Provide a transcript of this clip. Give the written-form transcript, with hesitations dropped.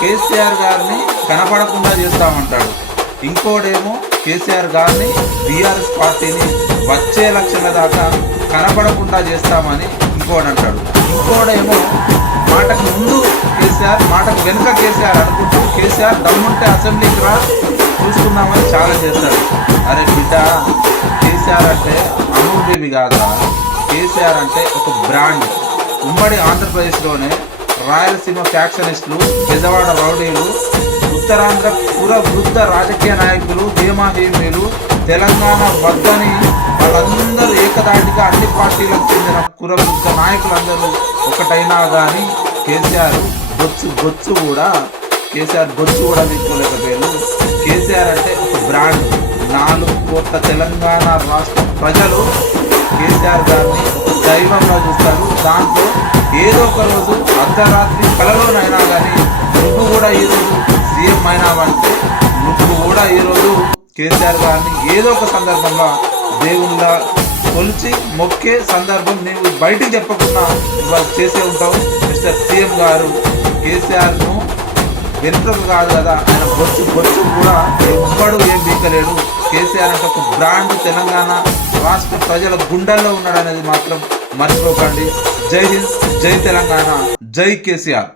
కేసీఆర్ గారిని కనపడకుండా చేస్తామంటాడు. ఇంకోడేమో కేసీఆర్ గారిని బీఆర్ఎస్ పార్టీని వచ్చే ఎలక్షన్ల దాకా కనపడకుండా చేస్తామని ఇంకోడు అంటాడు. ఇంకోడేమో మాటకు ముందు కేసీఆర్, మాటకు వెనుక కేసీఆర్ అనుకుంటూ కేసీఆర్ దమ్ముంటే అసెంబ్లీకి రా చూసుకుందామని చాలా చేస్తాడు. అరే బిడ్డ, కేసీఆర్ అంటే అమూల్ బేబీ కాదురా. కేసీఆర్ అంటే ఒక బ్రాండ్. ఉమ్మడి ఆంధ్రప్రదేశ్లోనే రాయలసీమ ఫ్యాక్షనిస్టులు, బెజవాడ రౌడీలు, ఉత్తరాంధ్ర పుర వృద్ధ రాజకీయ నాయకులు, హేమాహేమీలు, తెలంగాణ వద్దని వాళ్ళందరూ ఏకదాటిగా అన్ని పార్టీలకు చెందిన కురవృద్ధ నాయకులందరూ ఒకటైనా కానీ కేసీఆర్ బొచ్చు కూడా తీసుకోలేకపోయారు. కేసీఆర్ అంటే ఒక బ్రాండ్. 4 కోట్ల తెలంగాణ రాష్ట్ర ప్రజలు కేసీఆర్ గారిని దైవంగా చూస్తారు. దాంట్లో ఏదో ఒక రోజు అర్ధరాత్రి కలలోనైనా కానీ నువ్వు కూడా ఈరోజు సీఎం అయినావంటే నువ్వు కూడా ఈరోజు కేసీఆర్ గారిని ఏదో ఒక సందర్భంగా దేవుళ్ళ కొలిచి మొక్కే సందర్భం నీవు బయటికి చెప్పకుండా ఇవాళ చేసే ఉంటావు. మిస్టర్ సీఎం గారు, కేసీఆర్ను వెనుకకు కాదు కదా, ఆయన బొచ్చు కూడా ఎవ్వడు ఏం బీకలేడు. కేసీఆర్ అంటే ఒక బ్రాండ్, తెలంగాణ రాష్ట్ర ప్రజల గుండెల్లో ఉన్నాడు అనేది మాత్రం మర్చిపోకండి. జై హింద్, జై తెలంగాణ, జై కేసీఆర్.